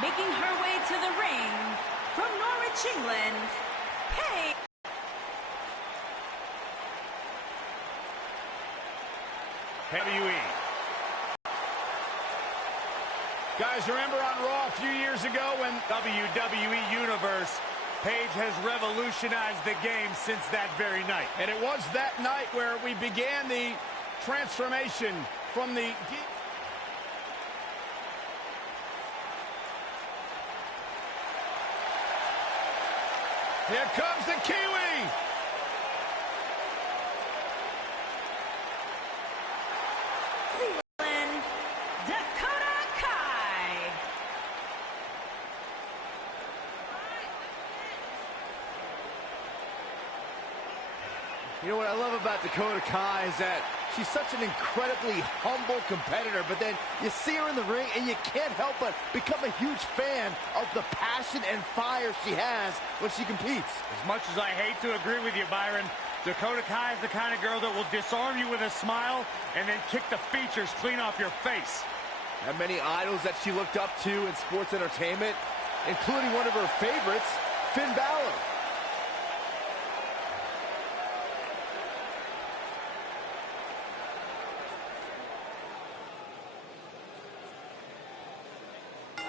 Making her way to the ring from Norwich, England, Paige. WWE. Guys, remember on Raw a few years ago when WWE Universe, Paige has revolutionized the game since that very night. And it was that night where we began the transformation from the... Here comes the Kiwi! Dakota Kai. You know what I love about Dakota Kai is that she's such an incredibly humble competitor, but then you see her in the ring and you can't help but become a huge fan of the passion and fire she has when she competes. As much as I hate to agree with you, Byron, Dakota Kai is the kind of girl that will disarm you with a smile and then kick the features clean off your face. Had many idols that she looked up to in sports entertainment, including one of her favorites, Finn Balor.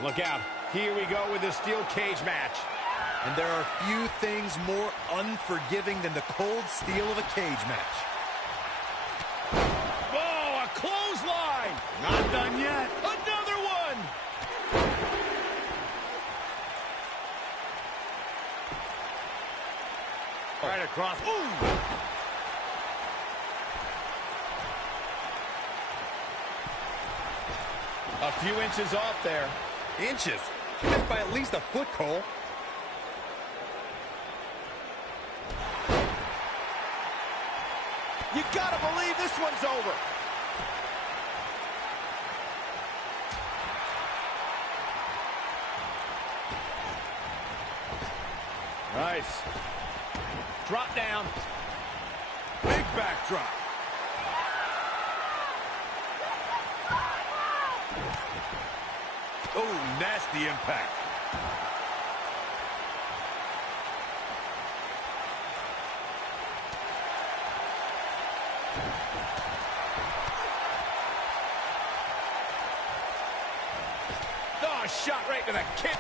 Look out. Here we go with the steel cage match. And there are few things more unforgiving than the cold steel of a cage match. Whoa, a clothesline! Not done yet. Another one! Right across. Ooh! A few inches off there. Inches? She missed by at least a foot, Cole. You gotta believe this one's over. Nice. Drop down. Big backdrop. Oh, nasty impact. Oh, shot right to the kick.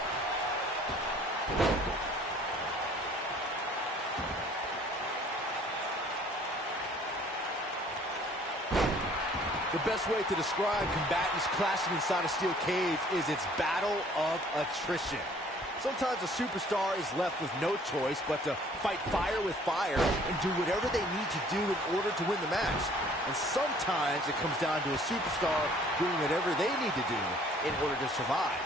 The best way to describe combatants clashing inside a steel cage is its battle of attrition. Sometimes a superstar is left with no choice but to fight fire with fire and do whatever they need to do in order to win the match. And sometimes it comes down to a superstar doing whatever they need to do in order to survive.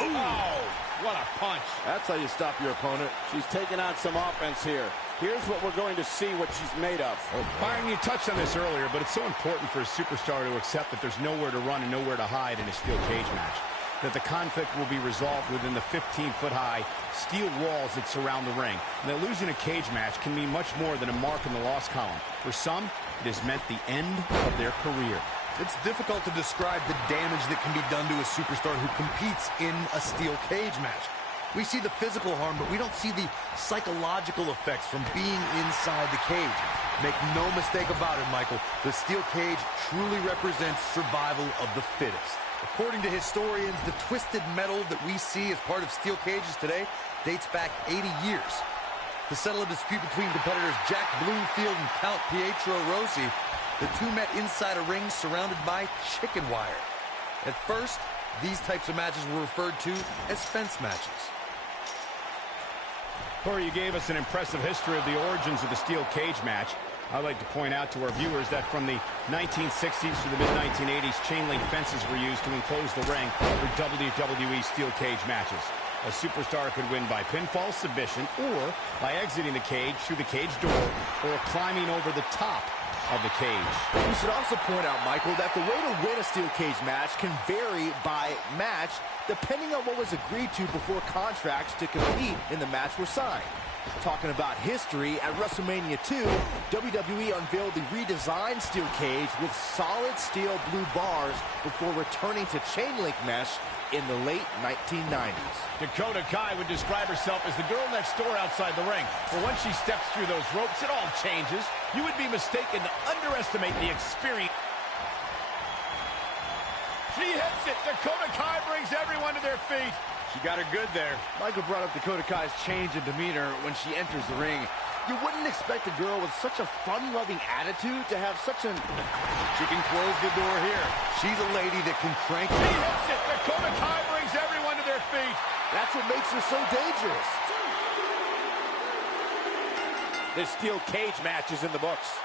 Ooh. Oh, what a punch. That's how you stop your opponent. She's taking on some offense here. Here's what we're going to see what she's made of. Well, Byron, you touched on this earlier, but it's so important for a superstar to accept that there's nowhere to run and nowhere to hide in a steel cage match. That the conflict will be resolved within the 15-foot-high steel walls that surround the ring. And that losing a cage match can mean much more than a mark in the loss column. For some, it has meant the end of their career. It's difficult to describe the damage that can be done to a superstar who competes in a steel cage match. We see the physical harm, but we don't see the psychological effects from being inside the cage. Make no mistake about it, Michael. The steel cage truly represents survival of the fittest. According to historians, the twisted metal that we see as part of steel cages today dates back 80 years. To settle a dispute between competitors Jack Bloomfield and Count Pietro Rossi, the two met inside a ring surrounded by chicken wire. At first, these types of matches were referred to as fence matches. Corey, you gave us an impressive history of the origins of the steel cage match. I'd like to point out to our viewers that from the 1960s to the mid-1980s, chain link fences were used to enclose the ring for WWE steel cage matches. A superstar could win by pinfall submission or by exiting the cage through the cage door or climbing over the top of the cage. We should also point out, Michael, that the way to win a steel cage match can vary by match depending on what was agreed to before contracts to compete in the match were signed. Talking about history, at WrestleMania 2, WWE unveiled the redesigned steel cage with solid steel blue bars before returning to chain link mesh in the late 1990s. Dakota Kai would describe herself as the girl next door outside the ring. But once she steps through those ropes, it all changes. You would be mistaken to underestimate the experience. She hits it. Dakota Kai brings everyone to their feet. She got her good there. Michael brought up Dakota Kai's change in demeanor when she enters the ring. You wouldn't expect a girl with such a fun-loving attitude to have such an... She can close the door here. She's a lady that can crank. She hits it. Dakota Kai brings everyone to their feet. That's what makes her so dangerous. This steel cage match is in the books.